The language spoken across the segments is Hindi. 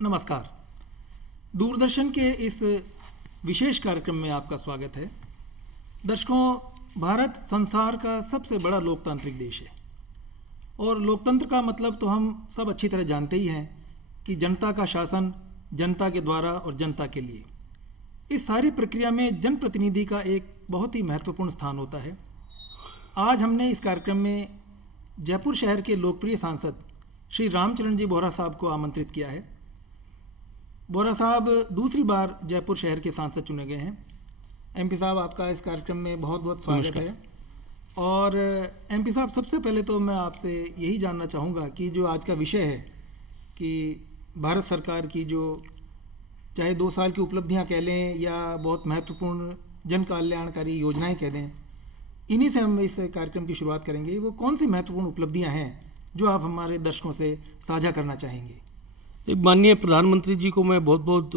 नमस्कार। दूरदर्शन के इस विशेष कार्यक्रम में आपका स्वागत है। दर्शकों, भारत संसार का सबसे बड़ा लोकतांत्रिक देश है और लोकतंत्र का मतलब तो हम सब अच्छी तरह जानते ही हैं कि जनता का शासन, जनता के द्वारा और जनता के लिए। इस सारी प्रक्रिया में जनप्रतिनिधि का एक बहुत ही महत्वपूर्ण स्थान होता है। आज हमने इस कार्यक्रम में जयपुर शहर के लोकप्रिय सांसद श्री रामचरण जी बोहरा साहब को आमंत्रित किया है। बोहरा साहब दूसरी बार जयपुर शहर के सांसद चुने गए हैं। एमपी साहब, आपका इस कार्यक्रम में बहुत बहुत स्वागत है। और एमपी साहब, सबसे पहले तो मैं आपसे यही जानना चाहूँगा कि जो आज का विषय है कि भारत सरकार की जो चाहे 2 साल की उपलब्धियाँ कह लें या बहुत महत्वपूर्ण जन कल्याणकारी योजनाएँ कह दें, इन्हीं से हम इस कार्यक्रम की शुरुआत करेंगे। वो कौन सी महत्वपूर्ण उपलब्धियाँ हैं जो आप हमारे दर्शकों से साझा करना चाहेंगे? माननीय प्रधानमंत्री जी को मैं बहुत बहुत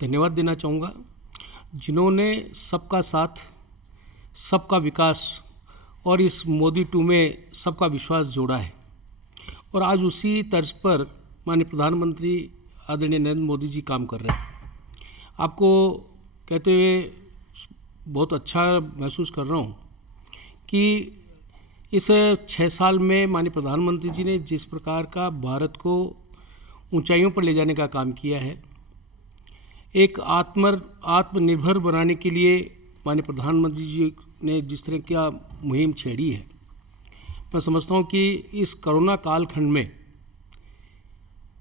धन्यवाद देना चाहूँगा, जिन्होंने सबका साथ, सबका विकास और इस मोदी 2 में सबका विश्वास जोड़ा है। और आज उसी तर्ज पर माननीय प्रधानमंत्री आदरणीय नरेंद्र मोदी जी काम कर रहे हैं। आपको कहते हुए बहुत अच्छा महसूस कर रहा हूँ कि इस 6 साल में माननीय प्रधानमंत्री जी ने जिस प्रकार का भारत को ऊंचाइयों पर ले जाने का काम किया है, एक आत्मनिर्भर बनाने के लिए माननीय प्रधानमंत्री जी ने जिस तरह की मुहिम छेड़ी है, मैं समझता हूँ कि इस कोरोना कालखंड में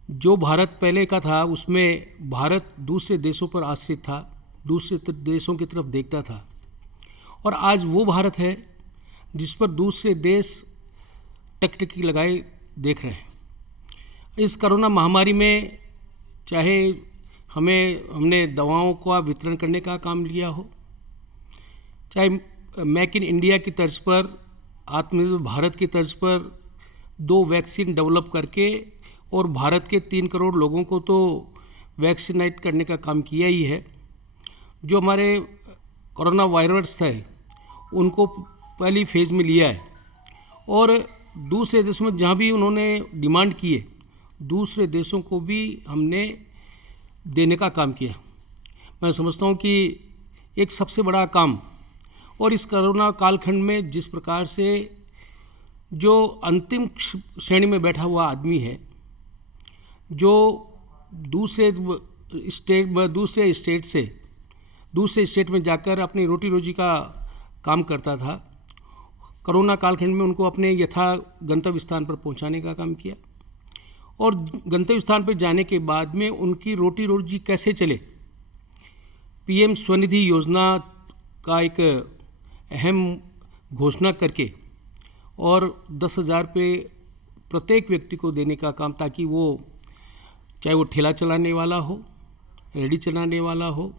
जो भारत पहले का था उसमें भारत दूसरे देशों पर आश्रित था, दूसरे देशों की तरफ देखता था, और आज वो भारत है जिस पर दूसरे देश टकटकी लगाए देख रहे हैं। इस कोरोना महामारी में चाहे हमने दवाओं का वितरण करने का काम लिया हो, चाहे मेक इन इंडिया की तर्ज पर, आत्मनिर्भर भारत की तर्ज पर 2 वैक्सीन डेवलप करके और भारत के 3 करोड़ लोगों को तो वैक्सीनेट करने का काम किया ही है। जो हमारे कोरोना वायरस है उनको पहली फेज़ में लिया है और दूसरे देशों में जहाँ भी उन्होंने डिमांड की है, दूसरे देशों को भी हमने देने का काम किया। मैं समझता हूँ कि एक सबसे बड़ा काम, और इस कोरोना कालखंड में जिस प्रकार से जो अंतिम श्रेणी में बैठा हुआ आदमी है, जो दूसरे स्टेट में जाकर अपनी रोटी रोजी का काम करता था, कोरोना कालखंड में उनको अपने यथा गंतव्य स्थान पर पहुंचाने का काम किया। और गंतव्य स्थान पर जाने के बाद में उनकी रोटी रोजी कैसे चले, पीएम स्वनिधि योजना का एक अहम घोषणा करके और 10,000 रुपये प्रत्येक व्यक्ति को देने का काम, ताकि वो चाहे वो ठेला चलाने वाला हो, रेडी चलाने वाला हो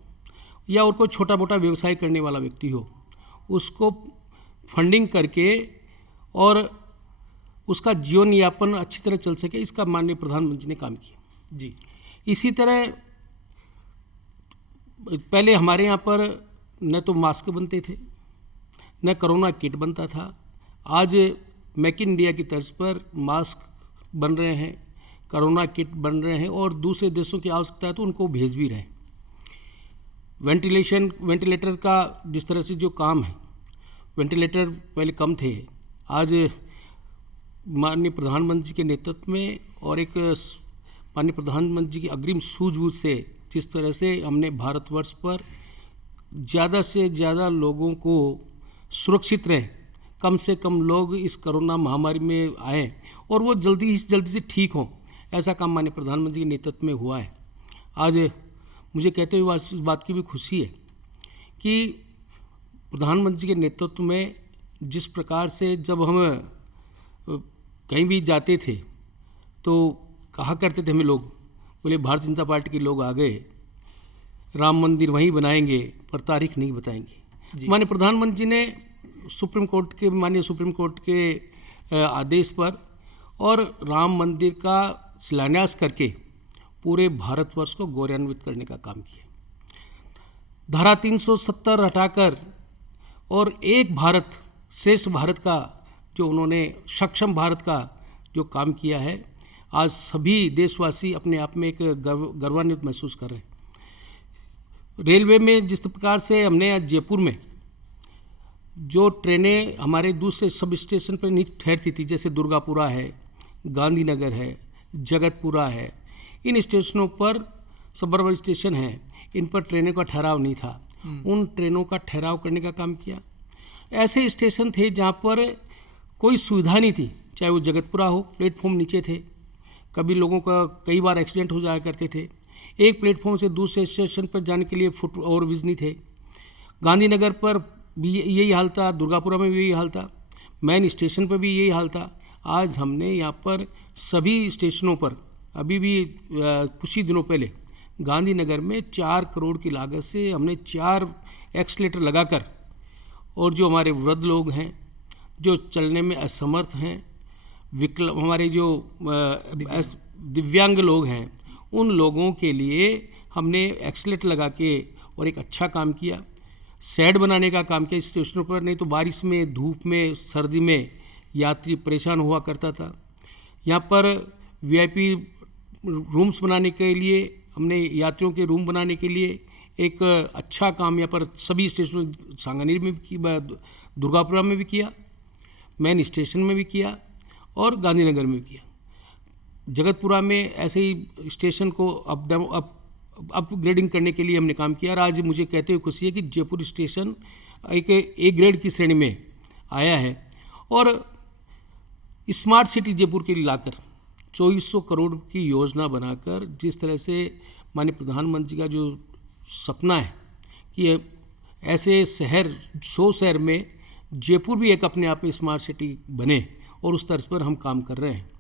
या और कोई छोटा मोटा व्यवसाय करने वाला व्यक्ति हो, उसको फंडिंग करके और उसका जीवन यापन अच्छी तरह चल सके, इसका माननीय प्रधानमंत्री ने काम किया जी। इसी तरह पहले हमारे यहाँ पर न तो मास्क बनते थे, न कोरोना किट बनता था। आज मेक इन इंडिया की तर्ज पर मास्क बन रहे हैं, कोरोना किट बन रहे हैं और दूसरे देशों की आवश्यकता है तो उनको भेज भी रहे हैं। वेंटिलेटर का जिस तरह से जो काम है, वेंटिलेटर पहले कम थे, आज माननीय प्रधानमंत्री जी के नेतृत्व में और एक माननीय प्रधानमंत्री जी की अग्रिम सूझबूझ से जिस तरह से हमने भारतवर्ष पर ज़्यादा से ज़्यादा लोगों को सुरक्षित रहें, कम से कम लोग इस कोरोना महामारी में आएँ और वो जल्दी से ठीक हों, ऐसा काम माननीय प्रधानमंत्री के नेतृत्व में हुआ है। आज मुझे कहते हुए इस बात की भी खुशी है कि प्रधानमंत्री के नेतृत्व में जिस प्रकार से जब हम कहीं भी जाते थे तो कहा करते थे हमें लोग, बोले भारतीय जनता पार्टी के लोग आ गए, राम मंदिर वहीं बनाएंगे पर तारीख नहीं बताएंगे। माननीय प्रधानमंत्री ने माननीय सुप्रीम कोर्ट के आदेश पर और राम मंदिर का शिलान्यास करके पूरे भारतवर्ष को गौरवान्वित करने का काम किया। धारा 370 हटाकर और एक भारत श्रेष्ठ भारत का जो उन्होंने, सक्षम भारत का जो काम किया है, आज सभी देशवासी अपने आप में एक गौरवान्वित महसूस कर रहे हैं। रेलवे में जिस प्रकार से हमने आज जयपुर में जो ट्रेनें हमारे दूसरे सब स्टेशन पर नहीं ठहरती थी, जैसे दुर्गापुरा है, गांधीनगर है, जगतपुरा है, इन स्टेशनों पर सब बड़े स्टेशन हैं, इन पर ट्रेनों का ठहराव नहीं था। उन ट्रेनों का ठहराव करने का काम किया। ऐसे स्टेशन थे जहाँ पर कोई सुविधा नहीं थी, चाहे वो जगतपुरा हो, प्लेटफॉर्म नीचे थे, कभी लोगों का कई बार एक्सीडेंट हो जाया करते थे। एक प्लेटफॉर्म से दूसरे स्टेशन पर जाने के लिए फुट ओवरब्रिज नहीं थे। गांधीनगर पर भी यही हाल था, दुर्गापुरा में भी यही हाल था, मेन स्टेशन पर भी यही हाल था। आज हमने यहाँ पर सभी स्टेशनों पर अभी भी कुछ ही दिनों पहले गांधीनगर में 4 करोड़ की लागत से हमने 4 एक्सीलेटर लगाकर, और जो हमारे वृद्ध लोग हैं, जो चलने में असमर्थ हैं, हमारे जो दिव्यांग लोग हैं, उन लोगों के लिए हमने एक्सीलेटर लगा के और एक अच्छा काम किया। शेड बनाने का काम किया स्टेशनों पर, नहीं तो बारिश में, धूप में, सर्दी में यात्री परेशान हुआ करता था। यहाँ पर वीआईपी रूम्स बनाने के लिए हमने यात्रियों के रूम बनाने के लिए एक अच्छा काम यहाँ पर सभी स्टेशनों, सांगानेर में भी किया, दुर्गापुरा में भी किया, मेन स्टेशन में भी किया और गांधीनगर में भी किया। जगतपुरा में ऐसे ही स्टेशन को अपग्रेडिंग करने के लिए हमने काम किया। और आज मुझे कहते हुए खुशी है कि जयपुर स्टेशन एक ए ग्रेड की श्रेणी में आया है। और स्मार्ट सिटी जयपुर के लिए लाकर 2400 करोड़ की योजना बनाकर, जिस तरह से माननीय प्रधानमंत्री का जो सपना है कि ऐसे शहर 100 शहर में जयपुर भी एक अपने आप में स्मार्ट सिटी बने, और उस तर्ज पर हम काम कर रहे हैं।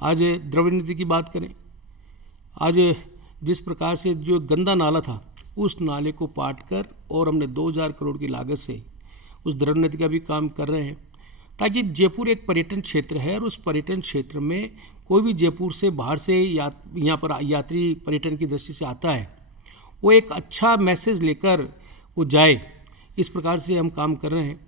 आज द्रव्य नीति की बात करें, आज जिस प्रकार से जो गंदा नाला था उस नाले को पाट कर, और हमने 2000 करोड़ की लागत से उस द्रव्य नीति का भी काम कर रहे हैं, ताकि जयपुर एक पर्यटन क्षेत्र है और उस पर्यटन क्षेत्र में कोई भी जयपुर से बाहर से यहाँ पर यात्री पर्यटन की दृष्टि से आता है, वो एक अच्छा मैसेज लेकर वो जाए, इस प्रकार से हम काम कर रहे हैं।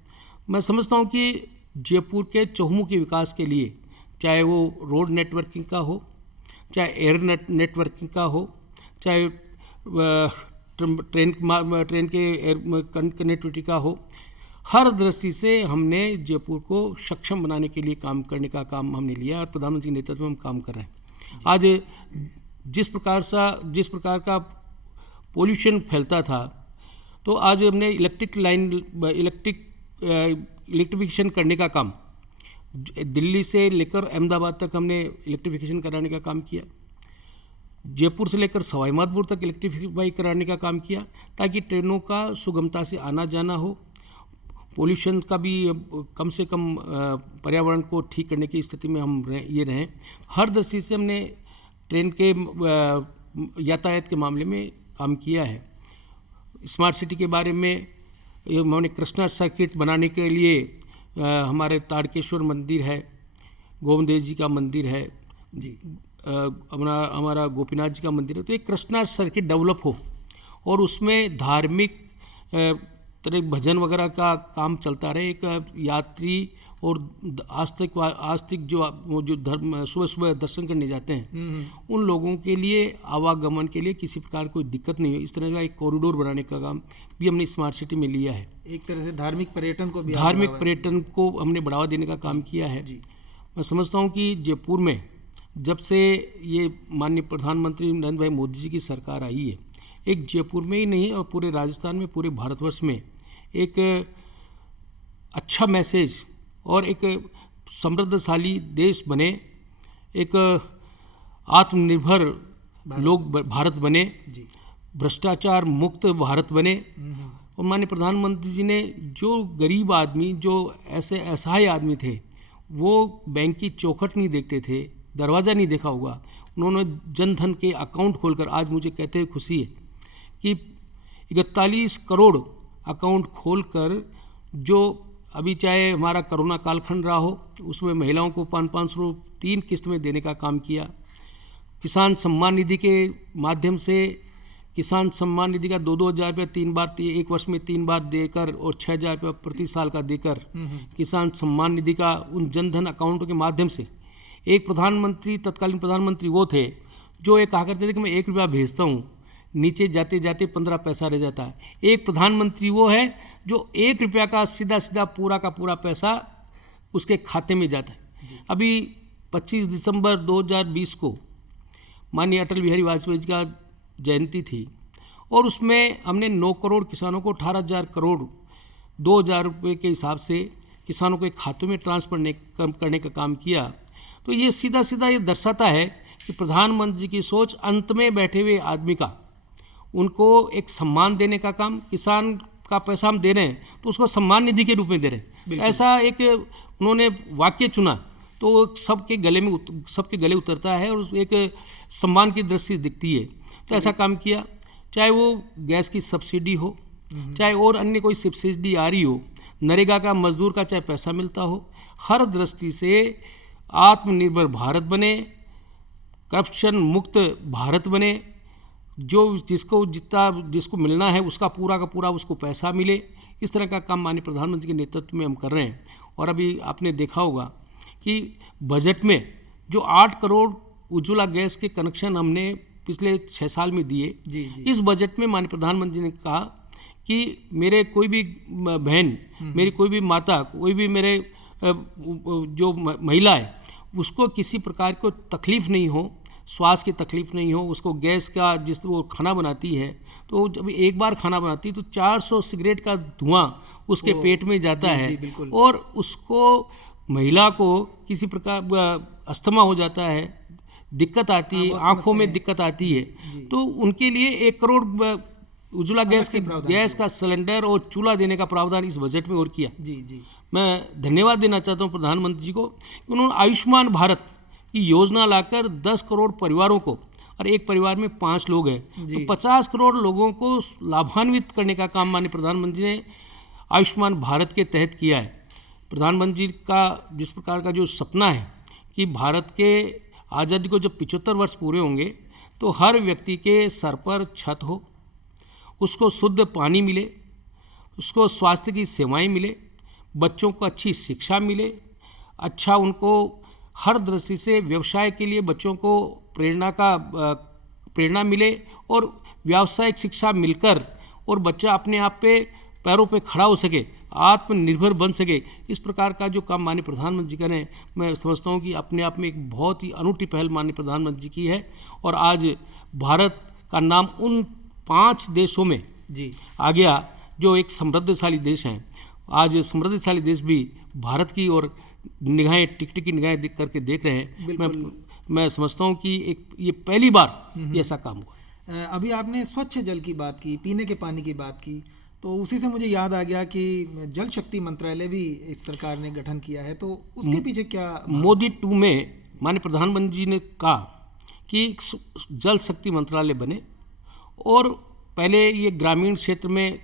मैं समझता हूँ कि जयपुर के चहुमुखी विकास के लिए, चाहे वो रोड नेटवर्किंग का हो, चाहे एयर नेटवर्किंग का हो, चाहे ट्रेन के एयर कनेक्टिविटी का हो, हर दृष्टि से हमने जयपुर को सक्षम बनाने के लिए काम करने का काम हमने लिया और प्रधानमंत्री के नेतृत्व में हम काम कर रहे हैं। आज जिस प्रकार का पोल्यूशन फैलता था, तो आज हमने इलेक्ट्रिफिकेशन करने का काम, दिल्ली से लेकर अहमदाबाद तक हमने इलेक्ट्रिफिकेशन कराने का काम किया, जयपुर से लेकर सवाई माधोपुर तक इलेक्ट्रिफाई कराने का काम किया, ताकि ट्रेनों का सुगमता से आना जाना हो, पोल्यूशन का भी कम से कम पर्यावरण को ठीक करने की स्थिति में हम ये रहें। हर दृष्टि से हमने ट्रेन के यातायात के मामले में काम किया है। स्मार्ट सिटी के बारे में हमने कृष्णा सर्किट बनाने के लिए हमारे ताड़केश्वर मंदिर है, गोविंद जी का मंदिर है जी, हमारा गोपीनाथ जी का मंदिर है, तो एक कृष्णा सर्किट डेवलप हो और उसमें धार्मिक तरह भजन वगैरह का काम चलता रहे। एक यात्री और आस्तिक जो धर्म सुबह सुबह दर्शन करने जाते हैं, उन लोगों के लिए आवागमन के लिए किसी प्रकार कोई दिक्कत नहीं हो, इस तरह का एक कॉरिडोर बनाने का काम भी हमने स्मार्ट सिटी में लिया है। एक तरह से धार्मिक पर्यटन को हमने बढ़ावा देने का काम किया है। मैं समझता हूँ कि जयपुर में जब से ये माननीय प्रधानमंत्री नरेंद्र भाई मोदी जी की सरकार आई है, एक जयपुर में ही नहीं और पूरे राजस्थान में, पूरे भारतवर्ष में एक अच्छा मैसेज और एक समृद्धशाली देश बने, एक आत्मनिर्भर लोग भारत बने, भ्रष्टाचार मुक्त भारत बने। और माननीय प्रधानमंत्री जी ने जो गरीब आदमी, जो ऐसे असहाय आदमी थे, वो बैंक की चौखट नहीं देखते थे, दरवाज़ा नहीं देखा होगा, उन्होंने जन धन के अकाउंट खोलकर, आज मुझे कहते हुए खुशी है कि 41 करोड़ अकाउंट खोलकर, जो अभी चाहे हमारा कोरोना कालखंड रहा हो, उसमें महिलाओं को 500 रुपये 3 किस्त में देने का काम किया। किसान सम्मान निधि के माध्यम से किसान सम्मान निधि का 2-2 हज़ार रुपये 3 बार, एक वर्ष में 3 बार देकर और 6 हज़ार रुपये प्रति साल का देकर किसान सम्मान निधि का उन जनधन अकाउंटों के माध्यम से एक प्रधानमंत्री, तत्कालीन प्रधानमंत्री वो थे जो ये कहा करते थे कि मैं 1 रुपया भेजता हूँ, नीचे जाते जाते 15 पैसा रह जाता है। एक प्रधानमंत्री वो है जो 1 रुपया का सीधा सीधा पूरा का पूरा पैसा उसके खाते में जाता है। अभी 25 दिसंबर 2020 को माननीय अटल बिहारी वाजपेयी जी का जयंती थी और उसमें हमने 9 करोड़ किसानों को 18,000 करोड़ 2,000 रुपये के हिसाब से किसानों के खातों में ट्रांसफर करने का काम किया। तो ये सीधा सीधा ये दर्शाता है कि प्रधानमंत्री जी की सोच, अंत में बैठे हुए आदमी का, उनको एक सम्मान देने का काम। किसान का पैसा हम दे रहे हैं तो उसको सम्मान निधि के रूप में दे रहे हैं, ऐसा एक उन्होंने वाक्य चुना तो सबके गले उतरता है और एक सम्मान की दृष्टि दिखती है। तो ऐसा काम किया, चाहे वो गैस की सब्सिडी हो, चाहे और अन्य कोई सब्सिडी आ रही हो, नरेगा का मजदूर का चाहे पैसा मिलता हो, हर दृष्टि से आत्मनिर्भर भारत बने, करप्शन मुक्त भारत बने, जो जिसको मिलना है उसका पूरा का पूरा उसको पैसा मिले। इस तरह का काम माननीय प्रधानमंत्री के नेतृत्व में हम कर रहे हैं। और अभी आपने देखा होगा कि बजट में जो 8 करोड़ उज्ज्वला गैस के कनेक्शन हमने पिछले 6 साल में दिए, इस बजट में माननीय प्रधानमंत्री ने कहा कि मेरे कोई भी बहन, मेरी कोई भी माता, कोई भी मेरे जो महिला है उसको किसी प्रकार को तकलीफ़ नहीं हो, श्वास की तकलीफ़ नहीं हो, उसको गैस का जिस वो खाना बनाती है तो जब एक बार खाना बनाती है तो 400 सिगरेट का धुआं उसके पेट में जाता है और उसको महिला को किसी प्रकार अस्थमा हो जाता है, दिक्कत आती है, आँखों में दिक्कत आती है। तो उनके लिए 1 करोड़ उज्ज्वला गैस का सिलेंडर और चूल्हा देने का प्रावधान इस बजट में और किया। मैं धन्यवाद देना चाहता हूँ प्रधानमंत्री जी को कि उन्होंने आयुष्मान भारत की योजना लाकर 10 करोड़ परिवारों को, और एक परिवार में 5 लोग हैं तो 50 करोड़ लोगों को लाभान्वित करने का काम माननीय प्रधानमंत्री ने आयुष्मान भारत के तहत किया है। प्रधानमंत्री जी का जिस प्रकार का जो सपना है कि भारत के आज़ादी को जब 75 वर्ष पूरे होंगे तो हर व्यक्ति के सर पर छत हो, उसको शुद्ध पानी मिले, उसको स्वास्थ्य की सेवाएं मिले, बच्चों को अच्छी शिक्षा मिले, अच्छा उनको हर दृष्टि से व्यवसाय के लिए बच्चों को प्रेरणा मिले और व्यावसायिक शिक्षा मिलकर और बच्चा अपने आप पे पैरों पे खड़ा हो सके, आत्मनिर्भर बन सके। इस प्रकार का जो काम माननीय प्रधानमंत्री जी करें, मैं समझता हूँ कि अपने आप में एक बहुत ही अनूठी पहल माननीय प्रधानमंत्री जी की है। और आज भारत का नाम उन 5 देशों में आ गया जो एक समृद्धशाली देश हैं। आज समृद्धशाली देश भी भारत की और निगाहें टिकटिकी निगाहें देख रहे हैं। मैं समझता हूँ कि ये पहली बार ऐसा काम हुआ। अभी आपने स्वच्छ जल की बात की, पीने के पानी की बात की, तो उसी से मुझे याद आ गया कि जल शक्ति मंत्रालय भी इस सरकार ने गठन किया है, तो उसके पीछे क्या? मोदी 2 में माननीय प्रधानमंत्री जी ने कहा कि जल शक्ति मंत्रालय बने और पहले ये ग्रामीण क्षेत्र में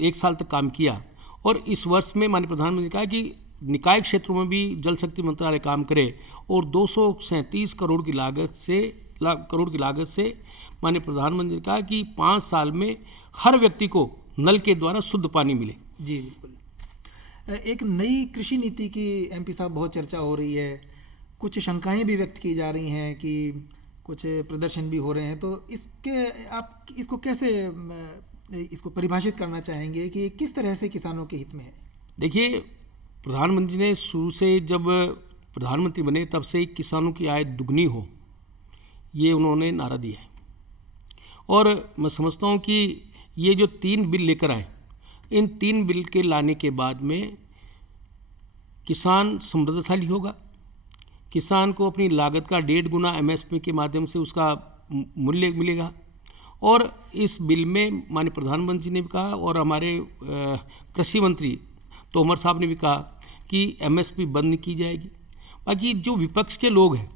1 साल तक काम किया और इस वर्ष में माननीय प्रधानमंत्री ने कहा कि निकाय क्षेत्रों में भी जल शक्ति मंत्रालय काम करे और 237 करोड़ की लागत से माननीय प्रधानमंत्री ने कहा कि 5 साल में हर व्यक्ति को नल के द्वारा शुद्ध पानी मिले। जी बिल्कुल। एक नई कृषि नीति की एमपी साहब बहुत चर्चा हो रही है, कुछ शंकाएं भी व्यक्त की जा रही हैं कि कुछ प्रदर्शन भी हो रहे हैं, तो आप इसको कैसे इसको परिभाषित करना चाहेंगे कि किस तरह से किसानों के हित में है? देखिए, प्रधानमंत्री ने शुरू से जब प्रधानमंत्री बने तब से ही किसानों की आय दुगनी हो, ये उन्होंने नारा दिया है। और मैं समझता हूँ कि ये जो 3 बिल लेकर आए, इन 3 बिल के लाने के बाद में किसान समृद्धशाली होगा, किसान को अपनी लागत का 1.5 गुना एमएसपी के माध्यम से उसका मूल्य मिलेगा। और इस बिल में माननीय प्रधानमंत्री ने भी कहा और हमारे कृषि मंत्री तोमर साहब ने भी कहा कि एमएसपी बंद नहीं की जाएगी। बाकी जो विपक्ष के लोग हैं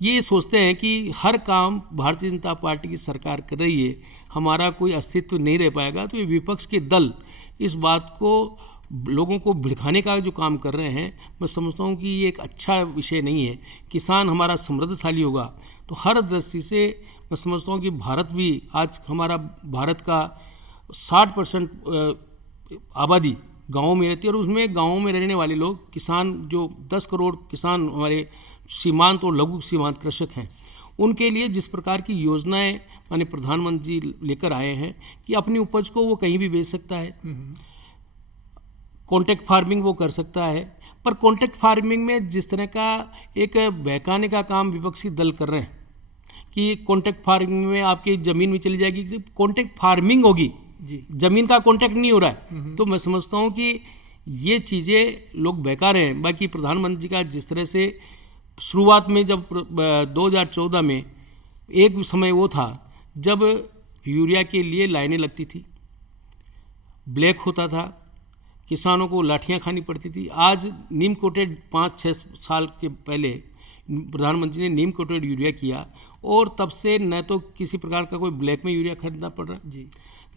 ये सोचते हैं कि हर काम भारतीय जनता पार्टी की सरकार कर रही है, हमारा कोई अस्तित्व नहीं रह पाएगा। तो ये विपक्ष के दल इस बात को लोगों को भिड़काने का जो काम कर रहे हैं, मैं समझता हूँ कि ये एक अच्छा विषय नहीं है। किसान हमारा समृद्धशाली होगा तो हर दृष्टि से मैं समझता हूँ कि भारत भी, आज हमारा भारत का 60% आबादी गाँव में रहती है और उसमें गाँव में रहने वाले लोग किसान, जो 10 करोड़ किसान हमारे सीमांत और लघु सीमांत कृषक हैं, उनके लिए जिस प्रकार की योजनाएं माननीय प्रधानमंत्री जी लेकर आए हैं कि अपनी उपज को वो कहीं भी बेच सकता है, कॉन्ट्रैक्ट फार्मिंग वो कर सकता है। पर कॉन्ट्रैक्ट फार्मिंग में जिस तरह का एक बहकाने का काम विपक्षी दल कर रहे हैं कि कॉन्ट्रैक्ट फार्मिंग में आपकी ज़मीन भी चली जाएगी, कॉन्ट्रैक्ट फार्मिंग होगी जी, ज़मीन का कॉन्ट्रैक्ट नहीं हो रहा है, तो मैं समझता हूँ कि ये लोग बहका रहे हैं। बाकी प्रधानमंत्री का जिस तरह से शुरुआत में जब 2014 में एक समय वो था जब यूरिया के लिए लाइनें लगती थी, ब्लैक होता था, किसानों को लाठियां खानी पड़ती थी। आज नीम कोटेड 5-6 साल के पहले प्रधानमंत्री ने नीम कोटेड यूरिया किया और तब से न तो किसी प्रकार का कोई ब्लैक में यूरिया खरीदना पड़ रहा जी,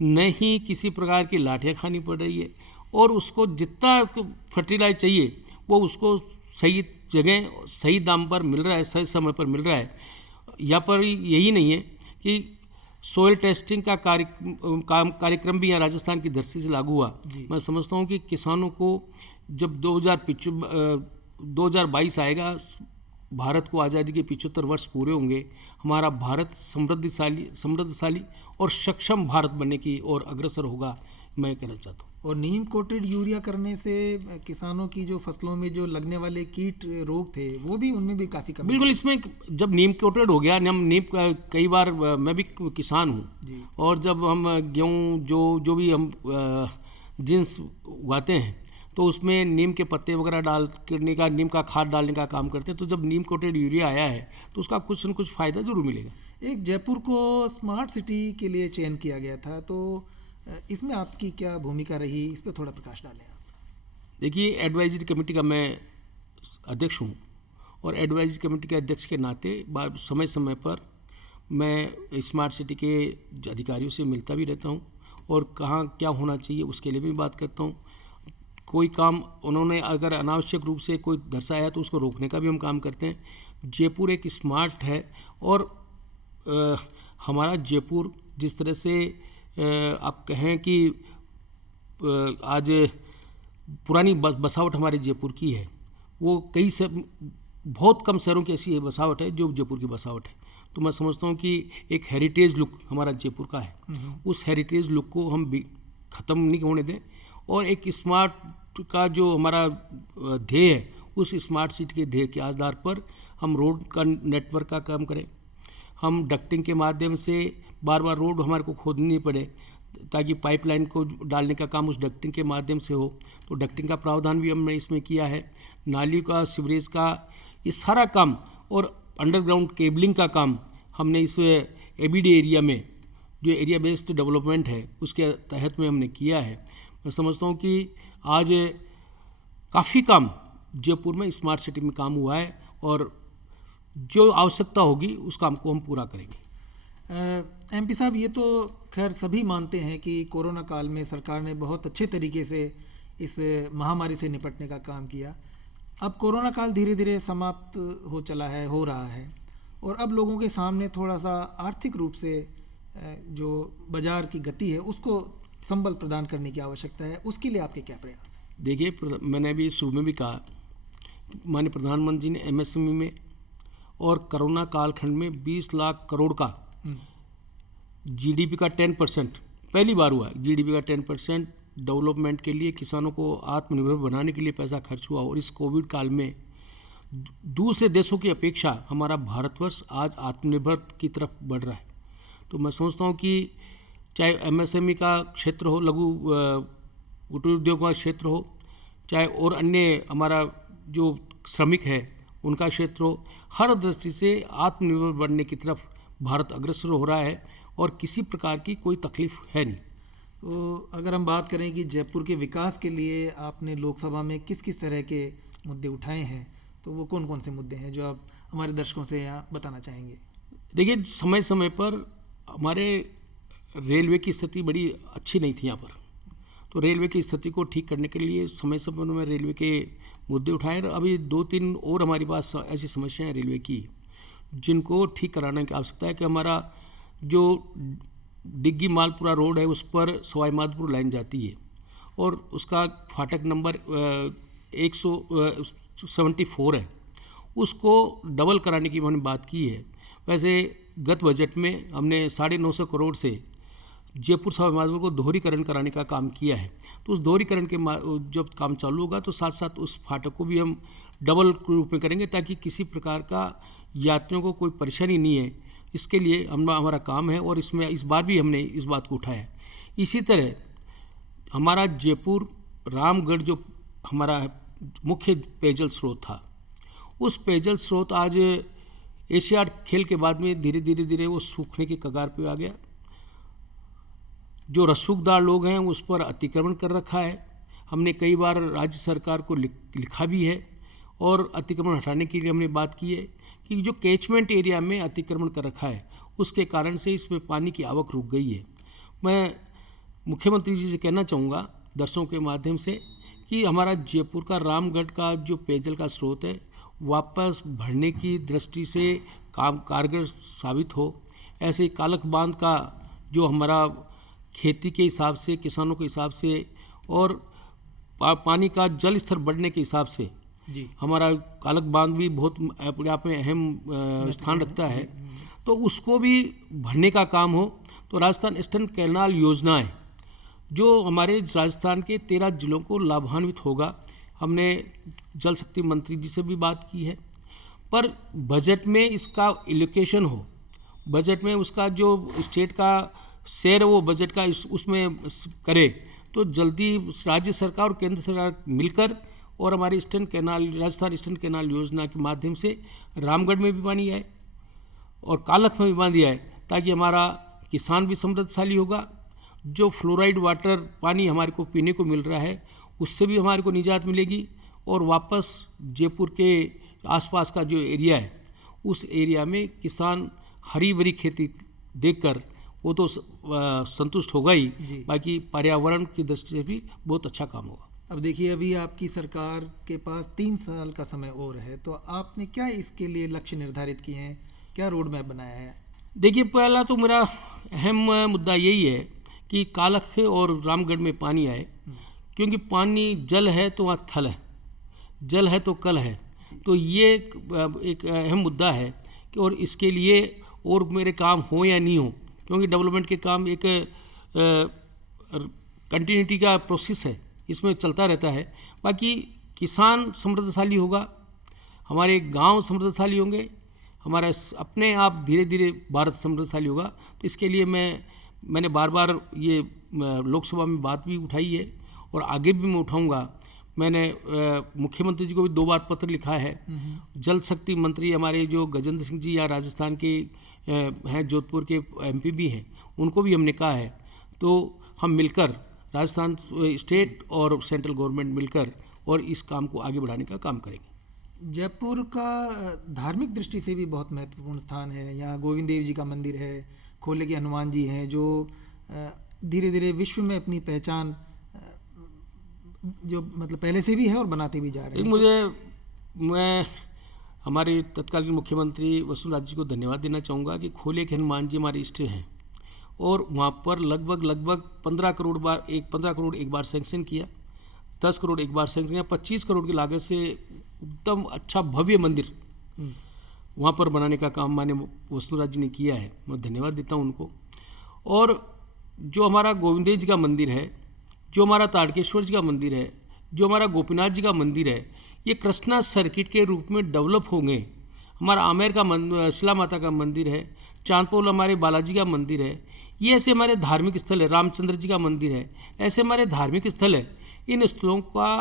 न ही किसी प्रकार की लाठियां खानी पड़ रही है, और उसको जितना फर्टिलाइज चाहिए वो उसको सही जगह सही दाम पर मिल रहा है, सही समय पर मिल रहा है। यहाँ पर यही नहीं है कि सोयल टेस्टिंग का कार्यक्रम भी यहाँ राजस्थान की धरती से लागू हुआ। मैं समझता हूँ कि किसानों को जब 2022 आएगा, भारत को आज़ादी के 75 वर्ष पूरे होंगे, हमारा भारत समृद्धशाली और सक्षम भारत बनने की ओर अग्रसर होगा, मैं कहना चाहता हूँ। और नीम कोटेड यूरिया करने से किसानों की जो फसलों में जो लगने वाले कीट रोग थे वो भी उनमें भी काफ़ी कमी। बिल्कुल, इसमें जब नीम कोटेड हो गया, हम नीम कई बार, मैं भी किसान हूँ, और जब हम गेहूँ जो भी हम जिन्स उगाते हैं तो उसमें नीम के पत्ते वगैरह डाल करने का, नीम का खाद डालने का काम करते हैं। तो जब नीम कोटेड यूरिया आया है तो उसका कुछ न कुछ फ़ायदा ज़रूर मिलेगा। एक जयपुर को स्मार्ट सिटी के लिए चयन किया गया था, तो इसमें आपकी क्या भूमिका रही, इस पर थोड़ा प्रकाश डालें आप। देखिए, एडवाइजरी कमेटी का मैं अध्यक्ष हूँ, और एडवाइजरी कमेटी के अध्यक्ष के नाते समय समय पर मैं स्मार्ट सिटी के अधिकारियों से मिलता भी रहता हूँ, और कहाँ क्या होना चाहिए उसके लिए भी बात करता हूँ। कोई काम उन्होंने अगर अनावश्यक रूप से कोई दर्शाया तो उसको रोकने का भी हम काम करते हैं। जयपुर एक स्मार्ट है, और हमारा जयपुर जिस तरह से आप कहें कि आज पुरानी बसावट हमारे जयपुर की है, वो बहुत कम शहरों की ऐसी बसावट है जो जयपुर की बसावट है। तो मैं समझता हूँ कि एक हेरिटेज लुक हमारा जयपुर का है, उस हेरिटेज लुक को हम भी ख़त्म नहीं होने दें, और एक स्मार्ट का जो हमारा ध्येय है उस स्मार्ट सिटी के ध्येय के आधार पर हम रोड का नेटवर्क का काम करें। हम डक्टिंग के माध्यम से बार बार रोड हमारे को खोदनी नहीं पड़े, ताकि पाइपलाइन को डालने का काम उस डक्टिंग के माध्यम से हो। तो डक्टिंग का प्रावधान भी हमने इसमें किया है, नाली का, सीवरेज का, ये सारा काम, और अंडरग्राउंड केबलिंग का काम हमने इस एबीडी एरिया में, जो एरिया बेस्ड डेवलपमेंट है, उसके तहत में हमने किया है। मैं समझता हूँ कि आज काफ़ी काम जयपुर में स्मार्ट सिटी में काम हुआ है, और जो आवश्यकता होगी उस काम को हम पूरा करेंगे। एमपी साहब, ये तो खैर सभी मानते हैं कि कोरोना काल में सरकार ने बहुत अच्छे तरीके से इस महामारी से निपटने का काम किया। अब कोरोना काल धीरे धीरे समाप्त हो रहा है, और अब लोगों के सामने थोड़ा सा आर्थिक रूप से जो बाजार की गति है उसको संबल प्रदान करने की आवश्यकता है। उसके लिए आपके क्या प्रयास? देखिए, मैंने अभी शुरू में भी कहा, माननीय प्रधानमंत्री ने एमएसएमई में और कोरोना कालखंड में 20 लाख करोड़ का जीडीपी का 10%, पहली बार हुआ जीडीपी का 10% डेवलपमेंट के लिए, किसानों को आत्मनिर्भर बनाने के लिए पैसा खर्च हुआ। और इस कोविड काल में दूसरे देशों की अपेक्षा हमारा भारतवर्ष आज आत्मनिर्भर की तरफ बढ़ रहा है। तो मैं समझता हूँ कि चाहे एमएसएमई का क्षेत्र हो, लघु कुटीर उद्योग का क्षेत्र हो, चाहे और अन्य हमारा जो श्रमिक है उनका क्षेत्र हो, हर दृष्टि से आत्मनिर्भर बनने की तरफ भारत अग्रसर हो रहा है, और किसी प्रकार की कोई तकलीफ है नहीं। तो अगर हम बात करें कि जयपुर के विकास के लिए आपने लोकसभा में किस किस तरह के मुद्दे उठाए हैं, तो वो कौन कौन से मुद्दे हैं जो आप हमारे दर्शकों से यहाँ बताना चाहेंगे? देखिए, समय समय पर हमारे रेलवे की स्थिति बड़ी अच्छी नहीं थी यहाँ पर, तो रेलवे की स्थिति को ठीक करने के लिए समय समय में रेलवे के मुद्दे उठाए। अभी 2-3 और हमारे पास ऐसी समस्याएं रेलवे की जिनको ठीक कराने की आवश्यकता है। कि हमारा जो डिग्गी मालपुरा रोड है उस पर सवाई माधोपुर लाइन जाती है, और उसका फाटक नंबर 174 है, उसको डबल कराने की हमने बात की है। वैसे गत बजट में हमने 950 करोड़ से जयपुर सभा मार्ग को दोहरीकरण कराने का काम किया है। तो उस दोहरीकरण के जब काम चालू होगा तो साथ साथ उस फाटक को भी हम डबल रूप में करेंगे, ताकि किसी प्रकार का यात्रियों को कोई परेशानी नहीं है। इसके लिए हमारा काम है और इसमें इस बार भी हमने इस बात को उठाया है। इसी तरह हमारा जयपुर रामगढ़ जो हमारा मुख्य पेयजल स्रोत था, उस पेयजल स्रोत आज एशियाड खेल के बाद में धीरे धीरे वो सूखने की कगार पे आ गया। जो रसूखदार लोग हैं उस पर अतिक्रमण कर रखा है। हमने कई बार राज्य सरकार को लिखा भी है और अतिक्रमण हटाने के लिए हमने बात की है कि जो कैचमेंट एरिया में अतिक्रमण कर रखा है उसके कारण से इसमें पानी की आवक रुक गई है। मैं मुख्यमंत्री जी से कहना चाहूँगा दर्शकों के माध्यम से कि हमारा जयपुर का रामगढ़ का जो पेयजल का स्रोत है वापस भरने की दृष्टि से काम कारगर साबित हो। ऐसे ही कालक बांध का जो हमारा खेती के हिसाब से, किसानों के हिसाब से और पानी का जल स्तर बढ़ने के हिसाब से जी हमारा कालक बांध भी बहुत अपने आप में अहम स्थान रखता है। तो उसको भी भरने का काम हो तो राजस्थान ईस्टर्न कैनाल योजनाएं जो हमारे राजस्थान के 13 जिलों को लाभान्वित होगा। हमने जल शक्ति मंत्री जी से भी बात की है, पर बजट में इसका एलोकेशन हो, बजट में उसका जो स्टेट का शेयर वो बजट का उसमें करे तो जल्दी राज्य सरकार और केंद्र सरकार मिलकर और हमारे eastern canal Rajasthan eastern canal योजना के माध्यम से रामगढ़ में भी पानी आए और कालक में भी पानी आए, ताकि हमारा किसान भी समृद्धशाली होगा। जो फ्लोराइड वाटर पानी हमारे को पीने को मिल रहा है उससे भी हमारे को निजात मिलेगी और वापस जयपुर के आसपास का जो एरिया है उस एरिया में किसान हरी भरी खेती देखकर वो तो संतुष्ट होगा ही, बाकी पर्यावरण की दृष्टि से भी बहुत अच्छा काम होगा। अब देखिए, अभी आपकी सरकार के पास 3 साल का समय और है, तो आपने क्या इसके लिए लक्ष्य निर्धारित किए हैं, क्या रोड मैप बनाया है? देखिए, पहला तो मेरा अहम मुद्दा यही है कि कालक और रामगढ़ में पानी आए, क्योंकि पानी जल है तो वहाँ थल है, जल है तो कल है। तो ये एक अहम मुद्दा है कि और इसके लिए और मेरे काम हो या नहीं हो, क्योंकि डेवलपमेंट के काम एक कंटिन्यूटी का प्रोसेस है, इसमें चलता रहता है। बाकी किसान समृद्धशाली होगा, हमारे गांव समृद्धशाली होंगे, हमारा अपने आप धीरे धीरे भारत समृद्धशाली होगा। तो इसके लिए मैंने बार बार ये लोकसभा में बात भी उठाई है और आगे भी मैं उठाऊंगा। मैंने मुख्यमंत्री जी को भी 2 बार पत्र लिखा है। जल शक्ति मंत्री हमारे जो गजेंद्र सिंह जी या राजस्थान के हैं, जोधपुर के MP भी हैं, उनको भी हमने कहा है। तो हम मिलकर राजस्थान स्टेट और सेंट्रल गवर्नमेंट मिलकर और इस काम को आगे बढ़ाने का काम करेंगे। जयपुर का धार्मिक दृष्टि से भी बहुत महत्वपूर्ण स्थान है। यहाँ गोविंद देव जी का मंदिर है, खोले के हनुमान जी हैं, जो धीरे धीरे विश्व में अपनी पहचान जो मतलब पहले से भी है और बनाते भी जा रहे हैं। मैं हमारे तत्कालीन मुख्यमंत्री वसुंधरा जी को धन्यवाद देना चाहूँगा कि खोले के हनुमान जी हमारे इष्ट हैं और वहाँ पर लगभग 15 करोड़ एक बार सैंक्शन किया, 10 करोड़ एक बार सैंक्शन किया, 25 करोड़ की लागत से एकदम अच्छा भव्य मंदिर वहाँ पर बनाने का काम माननीय वसुंधरा जी ने किया है। मैं धन्यवाद देता हूँ उनको। और जो हमारा गोविंद देव जी का मंदिर है, जो हमारा ताड़केश्वर जी का मंदिर है, जो हमारा गोपीनाथ जी का मंदिर है, ये कृष्णा सर्किट के रूप में डेवलप होंगे। हमारा आमेर का शिला माता का मंदिर है, चांदपोल हमारे बालाजी का मंदिर है, ये ऐसे हमारे धार्मिक स्थल है, रामचंद्र जी का मंदिर है, ऐसे हमारे धार्मिक स्थल है। इन स्थलों का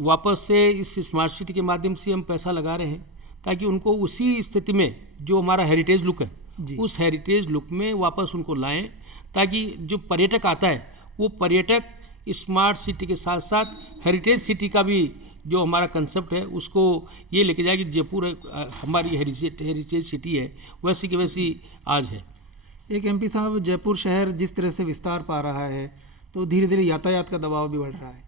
वापस से इस स्मार्ट सिटी के माध्यम से हम पैसा लगा रहे हैं, ताकि उनको उसी स्थिति में जो हमारा हेरिटेज लुक है उस हेरिटेज लुक में वापस उनको लाएं, ताकि जो पर्यटक आता है वो पर्यटक स्मार्ट सिटी के साथ साथ हेरिटेज सिटी का भी जो हमारा कंसेप्ट है उसको ये लेके जाए कि जयपुर हमारी हेरिटेज सिटी है, वैसी की वैसी आज है। एक MP साहब, जयपुर शहर जिस तरह से विस्तार पा रहा है तो धीरे धीरे यातायात का दबाव भी बढ़ रहा है।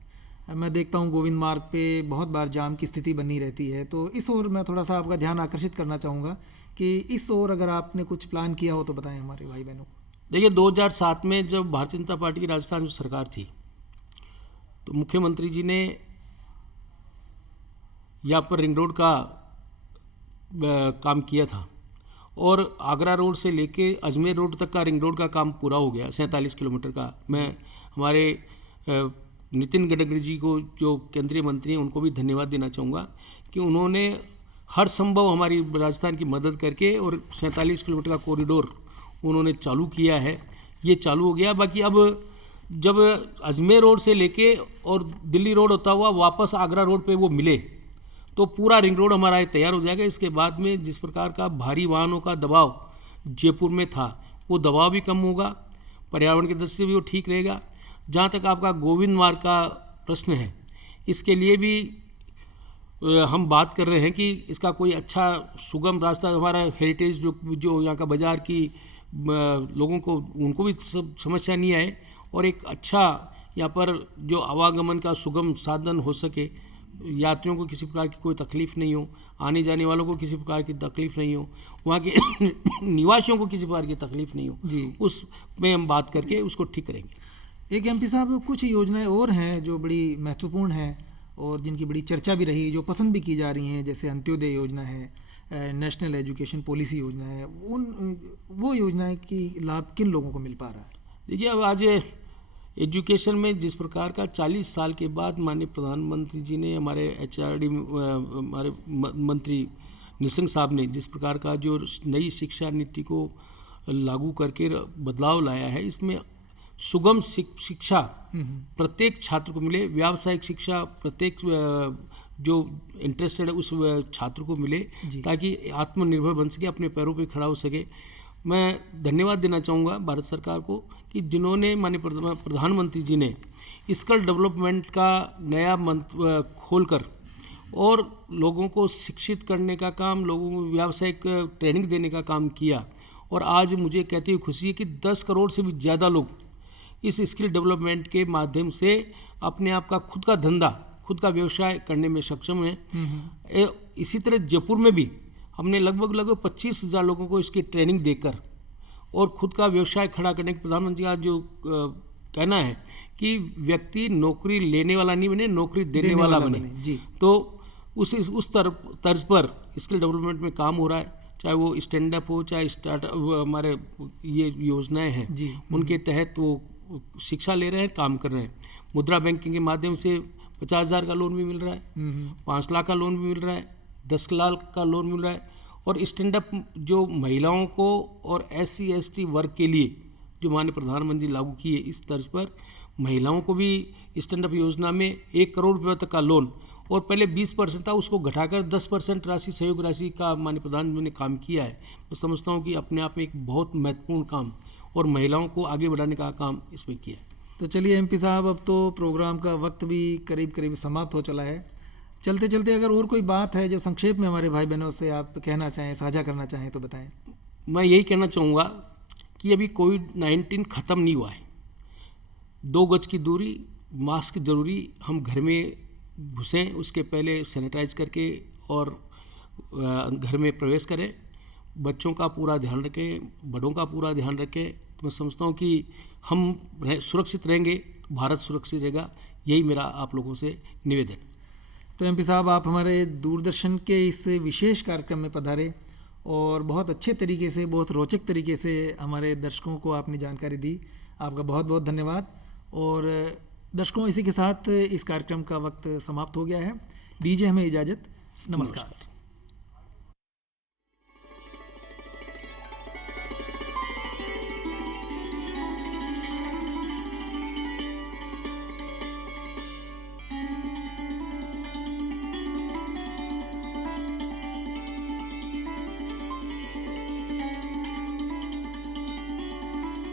मैं देखता हूँ गोविंद मार्ग पे बहुत बार जाम की स्थिति बनी रहती है। तो इस ओर मैं थोड़ा सा आपका ध्यान आकर्षित करना चाहूँगा कि इस ओर अगर आपने कुछ प्लान किया हो तो बताएं हमारे भाई बहनों को। देखिए, 2007 में जब भारतीय जनता पार्टी की राजस्थान में सरकार थी तो मुख्यमंत्री जी ने यहाँ पर रिंग रोड का काम किया था और आगरा रोड से लेके अजमेर रोड तक का रिंग रोड का काम पूरा हो गया 47 किलोमीटर का। मैं हमारे नितिन गडकरी जी को, जो केंद्रीय मंत्री हैं, उनको भी धन्यवाद देना चाहूँगा कि उन्होंने हर संभव हमारी राजस्थान की मदद करके और 47 किलोमीटर का कॉरिडोर उन्होंने चालू किया है। ये चालू हो गया। बाकी अब जब अजमेर रोड से लेके और दिल्ली रोड होता हुआ वापस आगरा रोड पे वो मिले तो पूरा रिंग रोड हमारा तैयार हो जाएगा। इसके बाद में जिस प्रकार का भारी वाहनों का दबाव जयपुर में था वो दबाव भी कम होगा, पर्यावरण की दृष्टि से भी वो ठीक रहेगा। जहाँ तक आपका गोविंद मार्ग का प्रश्न है, इसके लिए भी हम बात कर रहे हैं कि इसका कोई अच्छा सुगम रास्ता, हमारा हेरिटेज जो यहाँ का बाजार की लोगों को, उनको भी सब समस्या नहीं आए और एक अच्छा यहाँ पर जो आवागमन का सुगम साधन हो सके, यात्रियों को किसी प्रकार की कोई तकलीफ नहीं हो, आने जाने वालों को किसी प्रकार की तकलीफ नहीं हो, वहाँ के निवासियों को किसी प्रकार की तकलीफ नहीं हो जी, उसमें हम बात करके उसको ठीक करेंगे। एक एमपी साहब, कुछ योजनाएं और हैं जो बड़ी महत्वपूर्ण हैं और जिनकी बड़ी चर्चा भी रही, जो पसंद भी की जा रही हैं, जैसे अंत्योदय योजना है, नेशनल एजुकेशन पॉलिसी योजना है। वो योजनाएं की लाभ किन लोगों को मिल पा रहा है? देखिए, अब आज एजुकेशन में जिस प्रकार का 40 साल के बाद माननीय प्रधानमंत्री जी ने, हमारे HRD हमारे मंत्री निशंक साहब ने जिस प्रकार का जो नई शिक्षा नीति को लागू करके बदलाव लाया है, इसमें सुगम शिक्षा प्रत्येक छात्र को मिले, व्यावसायिक शिक्षा प्रत्येक जो इंटरेस्टेड है उस छात्र को मिले, ताकि आत्मनिर्भर बन सके, अपने पैरों पे खड़ा हो सके। मैं धन्यवाद देना चाहूँगा भारत सरकार को कि जिन्होंने माननीय प्रधानमंत्री जी ने स्किल डेवलपमेंट का नया मंत्र खोलकर और लोगों को शिक्षित करने का काम, लोगों को व्यावसायिक ट्रेनिंग देने का काम किया। और आज मुझे कहते हुए खुशी है कि 10 करोड़ से भी ज़्यादा लोग इस स्किल डेवलपमेंट के माध्यम से अपने आप का खुद का धंधा, खुद का व्यवसाय करने में सक्षम हैं। इसी तरह जयपुर में भी हमने लगभग 25,000 लोगों को इसकी ट्रेनिंग देकर और खुद का व्यवसाय खड़ा करने के, प्रधानमंत्री का जो कहना है कि व्यक्ति नौकरी लेने वाला नहीं बने, नौकरी देने वाला बने जी। तो उस तर्ज पर स्किल डेवलपमेंट में काम हो रहा है, चाहे वो स्टैंड अप हो, चाहे स्टार्टअप, हमारे ये योजनाएं हैं जी, उनके तहत वो शिक्षा ले रहे हैं, काम कर रहे हैं। मुद्रा बैंकिंग के माध्यम से 50,000 का लोन भी मिल रहा है, 5 लाख का लोन भी मिल रहा है, 10 लाख का लोन मिल रहा है। और स्टैंड अप जो महिलाओं को और SC ST वर्ग के लिए जो माननीय प्रधानमंत्री लागू किए, इस तर्ज पर महिलाओं को भी स्टैंड अप योजना में 1 करोड़ रुपये तक का लोन, और पहले 20% था, उसको घटाकर 10% राशि, सहयोग राशि का माननीय प्रधानमंत्री ने काम किया है। मैं समझता हूँ कि अपने आप में एक बहुत महत्वपूर्ण काम और महिलाओं को आगे बढ़ाने का काम इसमें किया है। तो चलिए MP साहब, अब तो प्रोग्राम का वक्त भी करीब समाप्त हो चला है। चलते चलते अगर और कोई बात है जो संक्षेप में हमारे भाई बहनों से आप कहना चाहें, साझा करना चाहें तो बताएं। मैं यही कहना चाहूँगा कि अभी कोविड-19 ख़त्म नहीं हुआ है। 2 गज की दूरी, मास्क जरूरी, हम घर में घुसें उसके पहले सैनिटाइज करके और घर में प्रवेश करें, बच्चों का पूरा ध्यान रखें, बड़ों का पूरा ध्यान रखें। तो मैं समझता हूँ कि हम सुरक्षित रहेंगे, भारत सुरक्षित रहेगा। यही मेरा आप लोगों से निवेदन। तो MP साहब, आप हमारे दूरदर्शन के इस विशेष कार्यक्रम में पधारे और बहुत अच्छे तरीके से, बहुत रोचक तरीके से हमारे दर्शकों को आपने जानकारी दी। आपका बहुत बहुत धन्यवाद। और दर्शकों, इसी के साथ इस कार्यक्रम का वक्त समाप्त हो गया है। दीजिए हमें इजाज़त। नमस्कार।